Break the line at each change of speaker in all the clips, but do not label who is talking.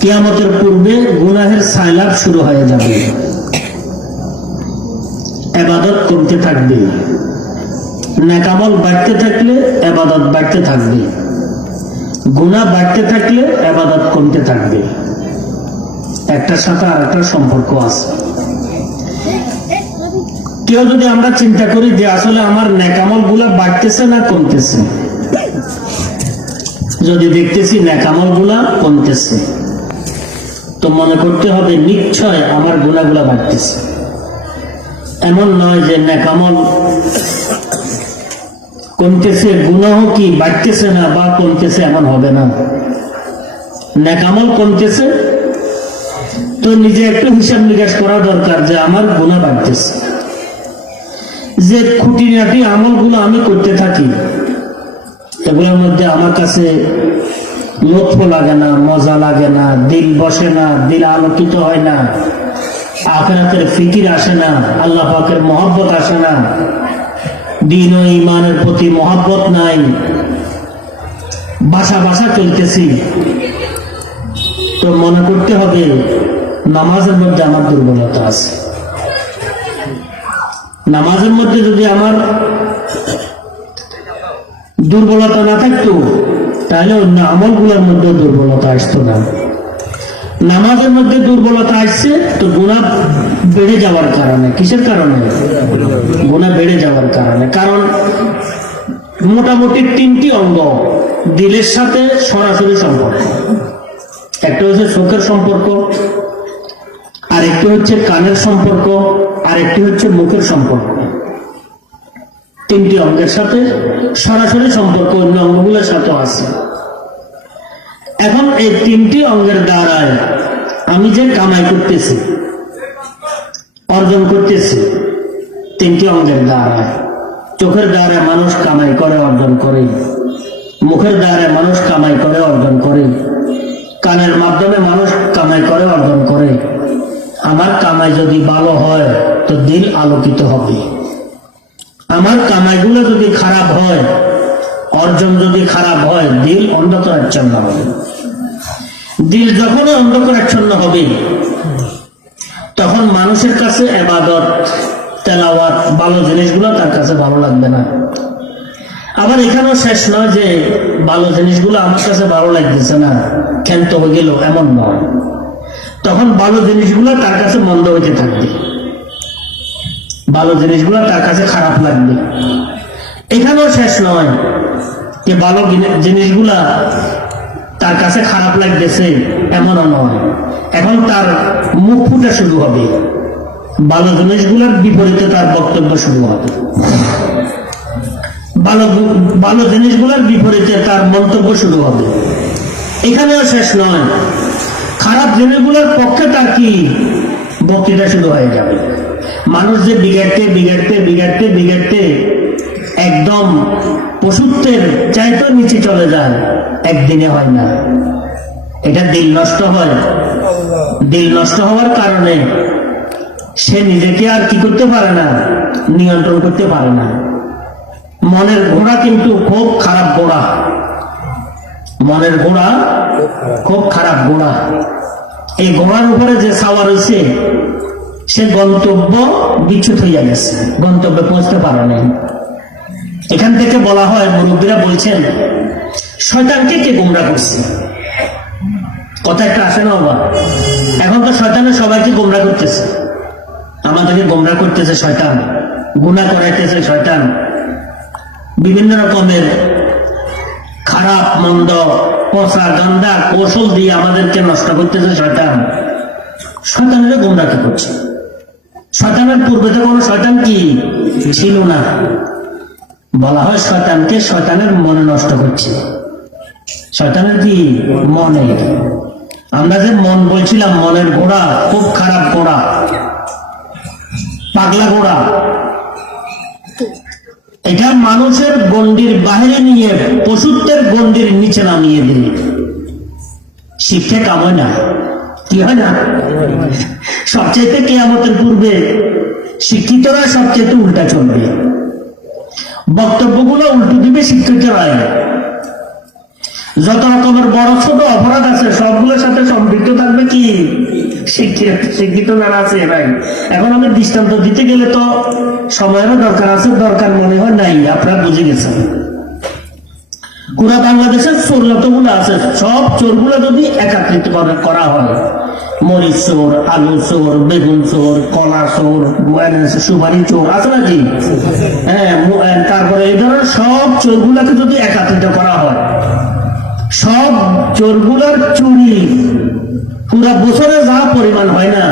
কিয়ামতের পূর্বে গুনাহের সাইলাভ শুরু হয়ে যাবে। এবাদত কমতে থাকবে। নেকামল বাড়তে থাকলে এবাদত বাড়তে থাকবে। গুনাহ বাড়তে থাকলে এবাদত কমতে থাকবে। একটার সাথে আর একটা সম্পর্ক আছে। কেউ যদি আমরা চিন্তা করি যে আসলে আমার নেকামলগুলা বাড়তেছে না কমতেছে? যদি দেখতেছি নেকামলগুলা কমতেছে। তো মনে করতে হবে নিশ্চয় আমার গুণাগুলা বাড়তেছে। এমন নয় যে নেকামল কমতেছে গুনাহ কি বাড়তেছে না বা কমতেছে এমন হবে না। নেকামল কমতেছে, তো নিজে একটু হিসাব নিকাশ করা দরকার যে আমার গুণা বাড়তেছে। যে খুঁটিনাটি আমলগুলো আমি করতে থাকি, এগুলোর মধ্যে আমার কাছে লক্ষ্য লাগে না, মজা লাগে না, দিল বসে না, দিল আলোকিত হয় না। আখেরাতের ফিকির আসে না, আল্লাহ পাকের মহব্বত আসে না। দিন ও ইমানের প্রতি মহব্বত নাই। বাসা বাসা চলতেছি। তো মনে করতে হবে, নামাজের মধ্যে আমার দুর্বলতা আছে। নামাজের মধ্যে যদি আমার দুর্বলতা না থাকতো তাহলে অন্য আমলগুলোর মধ্যে দুর্বলতা আসতো না। নামাজের মধ্যে দুর্বলতা আসছে, তো গুণা বেড়ে যাওয়ার কারণে। কিসের কারণে? গুণা বেড়ে যাওয়ার কারণে। কারণ মোটামুটি তিনটি অঙ্গ, দিলের সাথে সরাসরি সম্পর্ক। একটা হচ্ছে চোখের সম্পর্ক, আরেকটি হচ্ছে কানের সম্পর্ক, আরেকটি হচ্ছে মুখের সম্পর্ক। তিনটি অঙ্গের সাথে সরাসরি সম্পর্ক, অন্য অঙ্গগুলোর সাথে আছে। এখন এই তিনটি অঙ্গের দ্বারায় আমি যে কামাই করতেছি, অর্জন করতেছি, তিনটি অঙ্গের দ্বারায়। চোখের দ্বারা মানুষ কামাই করে, অর্জন করে। মুখের দ্বারা মানুষ কামাই করে, অর্জন করে। কানের মাধ্যমে মানুষ কামাই করে, অর্জন করে। আমার কামাই যদি ভালো হয়, তো দিল আলোকিত হবে। আমার কামাইগুলো যদি খারাপ হয়, অর্জন যদি খারাপ হয়, দিল অন্ধকারাচ্ছন্ন হবে। দিল যখন অন্ধকারাচ্ছন্ন হবে, তখন মানুষের কাছে এবাদত, তেলাওয়াত, ভালো জিনিসগুলো তার কাছে ভালো লাগবে না। আবার এখানেও শেষ নয় যে ভালো জিনিসগুলো আমার কাছে ভালো লাগতেছে না, ক্ষান্ত হয়ে গেল, এমন নয়। তখন ভালো জিনিসগুলো তার কাছে মন্দ হইতে থাকবে। ভালো জিনিসগুলো তার কাছে খারাপ লাগবে। এখানেও শেষ নয় যে ভালো জিনি- জিনিসগুলা তার কাছে খারাপ লাগতেছে এমনও নয়। এখন তার মুখ ফুটা শুরু হবে। ভালো জিনিসগুলোর বিপরীতে তার বক্তব্য শুরু হবে। ভালো ভালো জিনিসগুলোর বিপরীতে তার মন্তব্য শুরু হবে। এখানেও শেষ নয়। খারাপ জিনিসগুলোর পক্ষে তার কি বক্তৃতা শুরু হয়ে যাবে? মানুষ যে বিগাড়তে বিগাড়তে বিগাড়তে বিগাড়তে একদম পশুত্বের চাইতে নিচে চলে যায়। একদিনে হয় না। এটা দিল নষ্ট হয়। দিল নষ্ট হওয়ার কারণে সে নিজেকে আর কি করতে পারে না, নিয়ন্ত্রণ করতে পারে না। মনের ঘোড়া কিন্তু খুব খারাপ ঘোড়া। মনের ঘোড়া খুব খারাপ ঘোড়া। এই ঘোড়ার উপরে যে সাওয়ার হয়েছে সে গন্তব্য বিচ্ছুত হইয়া গেছে। গন্তব্যে পৌঁছতে পারে নাই। এখান থেকে বলা হয়, মুরব্বীরা বলছেন, শয়তানকে কে গুমরা করছে? কথা একটা আসে না বাবা এখন তো শয়তানের সবাইকে গোমরা করতেছে। আমাদেরকে গোমরা করতেছে শয়তান, গুণা করাইতেছে শয়তান। বিভিন্ন রকমের খারাপ, মন্দ, পচা গন্দা কৌশল দিয়ে আমাদেরকে নষ্ট করতেছে শয়তান। শয়তানের গোমরাকে করছে। শয়তানের পূর্বে তো কোনো শয়তান কি? ছিল না। বলা হয় শয়তানকে শয়তানের মনে নষ্ট করছে। শয়তানের কি? মনে। আমরা যে মন বলছিলাম, মনের ঘোড়া খুব খারাপ ঘোড়া পাগলা ঘোড়া এটা মানুষের গন্ডির বাহিরে নিয়ে, পশুত্বের গন্ডির নিচে নামিয়ে দিল। শিক্ষা কাম না কি হয় না? সবচেয়ে পূর্বে শিক্ষিতরা সবচেয়ে উল্টা চলবে। বক্তব্যগুলো উল্টো দিবে শিক্ষিতরাই। যত রকমের বড় ছোট অপরাধ আছে, সবগুলোর সাথে সম্পৃক্ত থাকবে কি? শিক্ষিত যারা আছে ভাই, এখন আমি দৃষ্টান্ত দিতে গেলে তো সময়েরও দরকার আছে, দরকার মনে হয় নাই, আপনারা বুঝে গেছেন। পুরা বাংলাদেশের চোর যতগুলো আছে। সব চোরগুলো যদি একত্রিত করে হয়, মরিচ চোর, আলু চোর, বেগুন চোর, কলা চোর সুপারি চোর আছে নাকি? হ্যাঁ তারপরে এই ধরনের সব চোরগুলোকে যদি একত্রিত করা হয়, সব চোরগুলোর চুরি, পুরা বছরে যা পরিমাণ হয় না,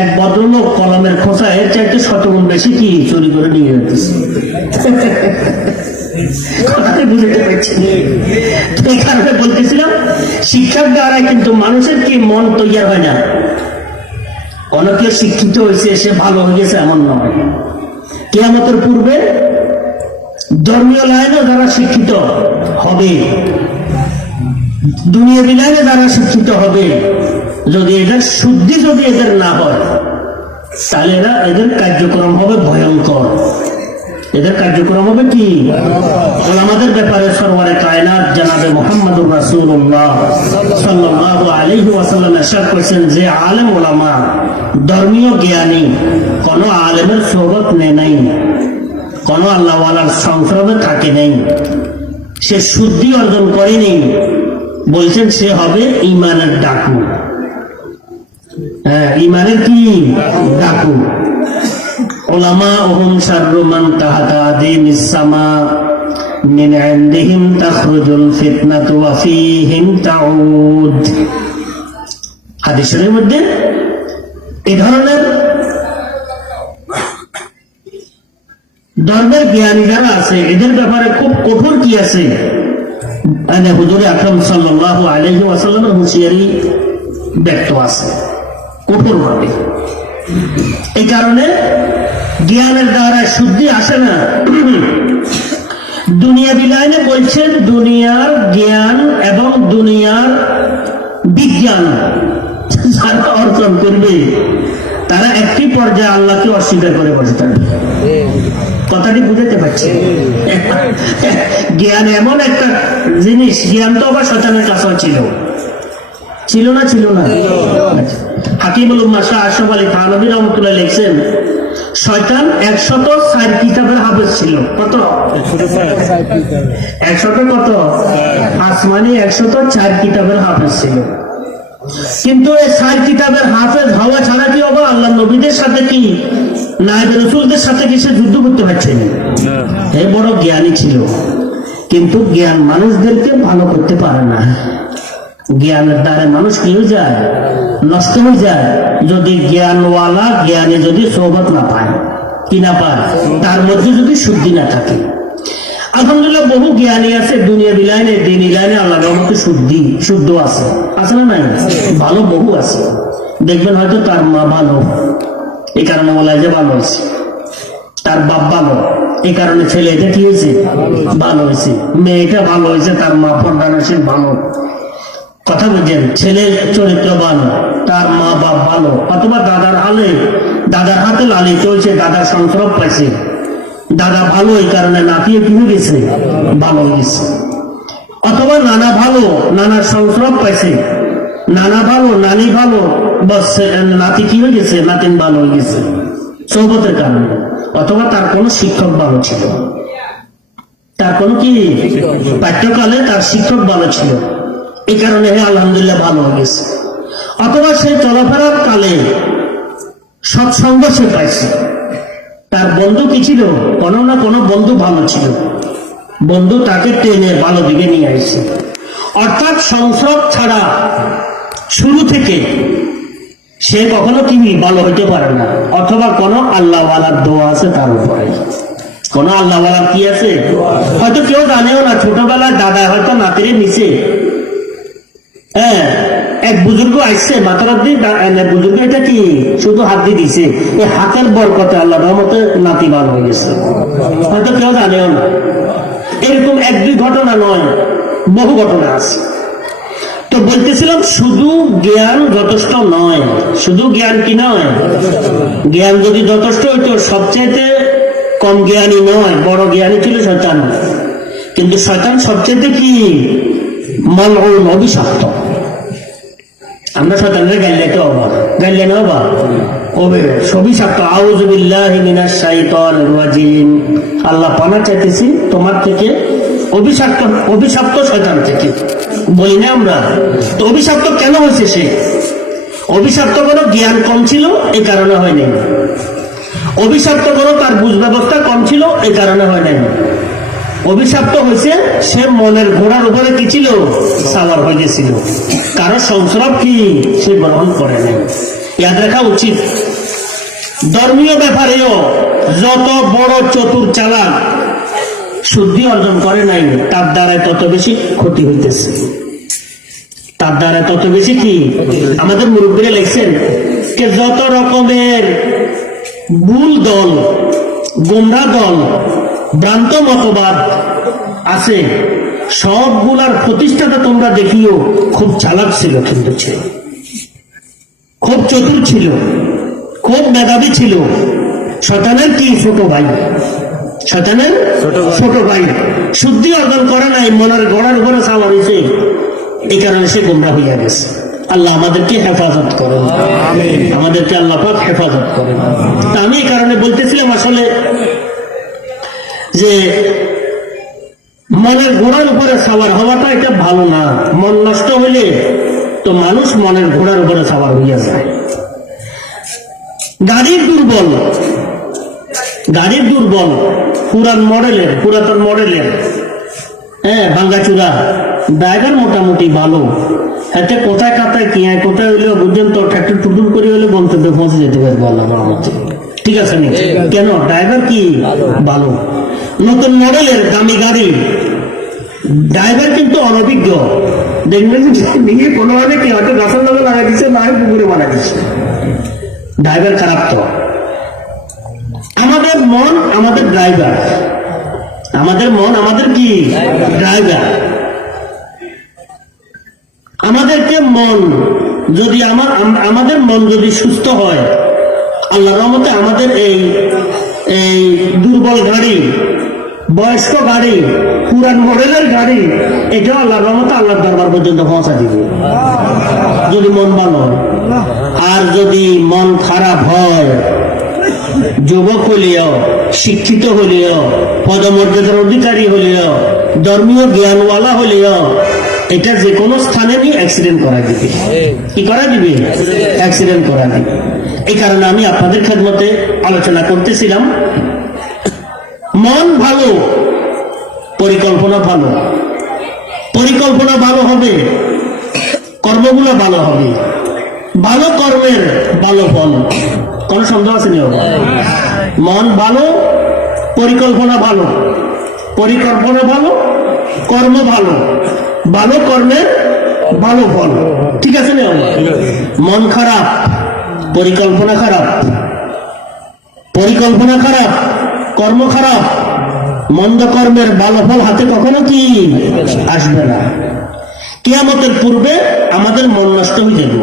এক ভদ্রলোক কলমের খোঁচা এর চাইতে শতগুণ বেশি কি চুরি করে নিয়ে যেতেছে কথাটা বুঝতে পারছি এই কারণে বলতেছিলাম শিক্ষার দ্বারা কিন্তু মানুষের কি মন তৈরি হয় না? অনেকে শিক্ষিত হয়েছে, সে ভালো হয়ে গেছে, এমন নয়। পূর্বে ধর্মীয় লাইনে যারা শিক্ষিত হবে দুনিয়া বিলাইনে যারা শিক্ষিত হবে, যদি এদের শুদ্ধি যদি এদের না হয়, তাহলে এরা এদের কার্যক্রম হবে ভয়ঙ্কর। এদের কার্যক্রম হবে কি? ওলামাদের ব্যাপারে সরওয়ারে কায়নাত জানাবে মোহাম্মদুর রাসূলুল্লাহ। সাল্লাল্লাহু আলাইহি ওয়াসাল্লাম ইরশাদ করেছেন যে আলেম ওলামা ধর্মীয় জ্ঞানী কোন আলেমের সোহবত নেয় নাই কোন আল্লাহওয়ালার সংসর্গে থাকে নেই। সে শুদ্ধি অর্জন করেনি বলছেন সে হবে ইমানের ডাকু। হ্যাঁ ইমানের কি? ডাকু। ওলামা ওহম শাররুমান তাহাতা দিন ইসামা من عندهم تخرج الفتنة وفيهم تعود হাদিসের মধ্যে এই ধরনের ধর্মের জ্ঞানী যারা আছে এদের ব্যাপারে খুব কঠোর কি আছে মানে হুজুরে আকরম সাল্লাল্লাহু আলাইহি ওয়াসাল্লামের হুঁশিয়ারি ব্যক্ত আছে কঠোর ভাবে এই কারণে জ্ঞানের দ্বারা শুদ্ধি আসে না। দুনিয়া বিলাইনে বলছেন, দুনিয়ার জ্ঞান এবং দুনিয়ার বিজ্ঞান যারা অর্জন করবে, তারা একটি পর্যায়ে আল্লাহকে অস্বীকার করে বসে থাকবে। কথাটি বুঝাতে পারছি জ্ঞান এমন একটা জিনিস, জ্ঞান তো আবার শতানের কাছেও ছিল। ছিল না ছিল না। হাকিমুল মাসা আশরফ আলী থানবী রহমতুল্লাহ লিখছেন শয়তান একশত ষাট কিতাবের হাফেজ ছিল। কত? একশত কত? আসমানি একশত চার কিতাবের হাফেজ ছিল। কিন্তু এই ষাট কিতাবের হাফেজ হওয়া ছাড়া কি আল্লাহ নবীদের সাথে কি? নায়ব রসুলদের সাথে কি সে যুদ্ধ করতে পারছে না? এ বড় জ্ঞানী ছিল। কিন্তু জ্ঞান মানুষদেরকে ভালো করতে পারে না। জ্ঞানের দ্বারা মানুষ কি হয়ে যায়? নষ্ট হয়ে যায়। যদি জ্ঞানওয়ালা জ্ঞানে যদি সৌবত না পায়, কি না পায়? তার মধ্যে যদি শুদ্ধি না থাকে। আলহামদুলিল্লাহ, বহু জ্ঞানী আছে দুনিয়া বিলাইনে দিন লাইনে আল্লাহ রহমতে শুদ্ধি, শুদ্ধ আছে। আছে না নাই? ভালো বহু আছে। দেখবেন হয়তো তার মা ভালো। এই কারণে বলা যে ভালো হয়েছে তার বাপ ভালো। এই কারণে ছেলে এটা কি হয়েছে? ভালো হয়েছে। মেয়েটা ভালো হয়েছে, তার মা পর্দানসীন ভালো। কথা বুঝছেন ছেলের চরিত্রবান তার মা বাপ ভালো অথবা দাদার হালে দাদার হাতে লালি চলছে দাদার সংসর্গ পাইছে। দাদা ভালো এই কারণে নাতিয়ে হয়ে গেছে ভালো হয়ে গেছে অথবা নানা ভালো নানার সংসর্গ পাইছে। নানা ভালো নানি ভালো বস নাতি কি হয়ে গেছে নাতিন ভালো হয়ে গেছে। সৌবতের কারণে। অথবা তার কোনো শিক্ষক ভালো ছিল। তার কোনো কি? পাঠ্যকালে তার শিক্ষক ভালো ছিল। এই কারণে আলহামদুলিল্লাহ ভালো হয়ে গেছে। অথবা সে চলাফেরার কালে সৎসঙ্গ সে পাইছে। তার বন্ধু কি ছিল? কোনো না কোনো বন্ধু ভালো ছিল। বন্ধু তাকে টেনে ভালো দিকে নিয়ে আসছে অর্থাৎ সংসদ ছাড়া শুরু থেকে সে কখনো কি ভালো হইতে পারে না। অথবা কোনো আল্লাহওয়ালার দোয়া আছে তার উপরে। কোন আল্লাহওয়ালার কি আছে? হয়তো কেউ জানেও না ছোটবেলায় দাদা হয়তো নাতিরে নিচে হ্যাঁ এক বুজুর্গ আসছে মাথার দিয়ে বুজুর্গ, এটা কি? শুধু হাত দিয়ে দিছে। এই হাতের বরকতে আল্লাহ রহমতে নাতি বার হয়ে গেছে। হয়তো কেউ জানেও না। এরকম এক, দুই ঘটনা নয়, বহু ঘটনা আছে। তো বলতেছিলাম, শুধু জ্ঞান যথেষ্ট নয়। শুধু জ্ঞান কি নয়? জ্ঞান যদি যথেষ্ট হইতো সবচেয়ে কম জ্ঞানী নয়, বড় জ্ঞানী ছিল শয়তান। কিন্তু শয়তান সবচেয়ে কি? মালউন অভিশপ্ত। আমরা শয়তানের গাইলে তো অবাক গাইলে না অবাক ওবে অভিশপ্ত আউযু বিল্লাহি মিনাশ শাইতানির রাজিম। আল্লাহ পানা চাইতেছি তোমার থেকে অভিশপ্ত অভিশপ্ত শয়তান থেকে। বলি না আমরা? তো অভিশপ্ত কেন হয়েছে সে? অভিশপ্ত কোনো জ্ঞান কম ছিল এই কারণে হয়নি অভিশপ্ত কোনো তার বুঝ ব্যবস্থা কম ছিল এই কারণে হয় নাই। অভিশপ্ত হয়েছে, সে মনের ঘোড়ার উপরে কি ছিল? সাওয়ার হয়ে গেছিল। কারও সংস্রব কি সে গ্রহণ করে নাই। ইয়াদ রাখা উচিত। ধর্মীয় ব্যাপারেও যত বড় চতুর চালাক শুদ্ধি অর্জন করে নাই, তার দ্বারাই তত বেশি ক্ষতি হইতেছে। তার দ্বারা তত বেশি কি? আমাদের মুরব্বীরা লিখছেন যে যত রকমের ভুল দল, গোমরা দল ভ্রান্ত মতবাদ আছে। সবগুলার প্রতিষ্ঠাতা তোমরা দেখিও খুব চালাক ছিল কিন্তু ছিল খুব চতুর ছিল খুব মেধাবী ছিল। শতানের কি ছোট ভাই? শতানের ছোট ভাই। শুদ্ধি অর্জন করে নাই মনের গড়ার উপরে সাওয়ার হয়েছে এই কারণে সে গুমরা হইয়া গেছে। আল্লাহ আমাদেরকে হেফাজত করেন। আমাদেরকে আল্লাহ পাক হেফাজত করেন। তা আমি এই কারণে বলতেছিলাম আসলে যে মনের ঘোড়ার উপরে সাওয়ার হওয়াটা এটা ভালো না। মন নষ্ট হইলে তো মানুষ মনের ঘোড়ার উপরে সাওয়ার হইয়া যায়। গাড়ির দুর্বল। গাড়ির দুর্বল। পুরান মডেলের পুরাতন মডেলের। হ্যাঁ ভাঙ্গাচুরা ড্রাইভার মোটামুটি ভালো। এতে কোথায় কাতায় কি হয় কোথায় হইলেও বুঝছেন তো ট্রাক্টর টুটুল করে হলে গন্তব্যে পৌঁছে যেতে পারব আল্লাহ আমার মতে ঠিক আছে নি? কেন? ড্রাইভার কি? ভালো। নতুন মডেলের দামি গাড়ি। ড্রাইভার কিন্তু অনভিজ্ঞ। দেখবেন নিয়ে কোনোভাবে কি হয়তো গাছের লগে লাগাই দিচ্ছে না হয় পুকুরে মারা দিচ্ছে ড্রাইভার খারাপ তো। আমাদের মন, আমাদের ড্রাইভার আমাদের মন, আমাদের কি? ড্রাইভার আমাদেরকে মন যদি আমার আমাদের মন যদি সুস্থ হয় আল্লাহ রহমতে আমাদের এই এই দুর্বল গাড়ি বয়স্ক গাড়ি, পুরান মডেলের গাড়ি এটাও আল্লাহ রহমতে আল্লাহর দরবার পর্যন্ত পৌঁছা দিবে। যদি মন ভালো আর যদি মন খারাপ হয়, যুবক হলেও, শিক্ষিত হলেও, পদমর্যাদার অধিকারী হলেও, ধর্মীয় জ্ঞানওয়ালা হলেও, এটা যে কোনো স্থানে নিয়ে অ্যাক্সিডেন্ট করা দিবে। কি করা দিবে? অ্যাক্সিডেন্ট করা দিবে। এই কারণে আমি আপনাদের খেদমতে আলোচনা করতেছিলাম। মন ভালো পরিকল্পনা ভালো। পরিকল্পনা ভালো হবে কর্মগুলো ভালো হবে। ভালো কর্মের ভালো ফল। কোন সন্দেহ আছে নি মন ভালো পরিকল্পনা ভালো। পরিকল্পনা ভালো কর্ম ভালো। ভালো কর্মের ভালো ফল। ঠিক আছে না মন খারাপ পরিকল্পনা খারাপ। পরিকল্পনা খারাপ কর্ম খারাপ, মন্দ কর্মের ভালো ফল হাতে কখনো কি আসবে না। কিয়ামতের পূর্বে আমাদের মন নষ্ট হয়ে যাবে।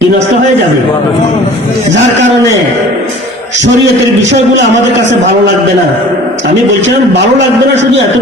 কি নষ্ট হয়ে যাবে? যার কারণে শরীয়তের বিষয়গুলো আমাদের কাছে ভালো লাগবে না। আমি বলছিলাম, ভালো লাগবে না শুধু এত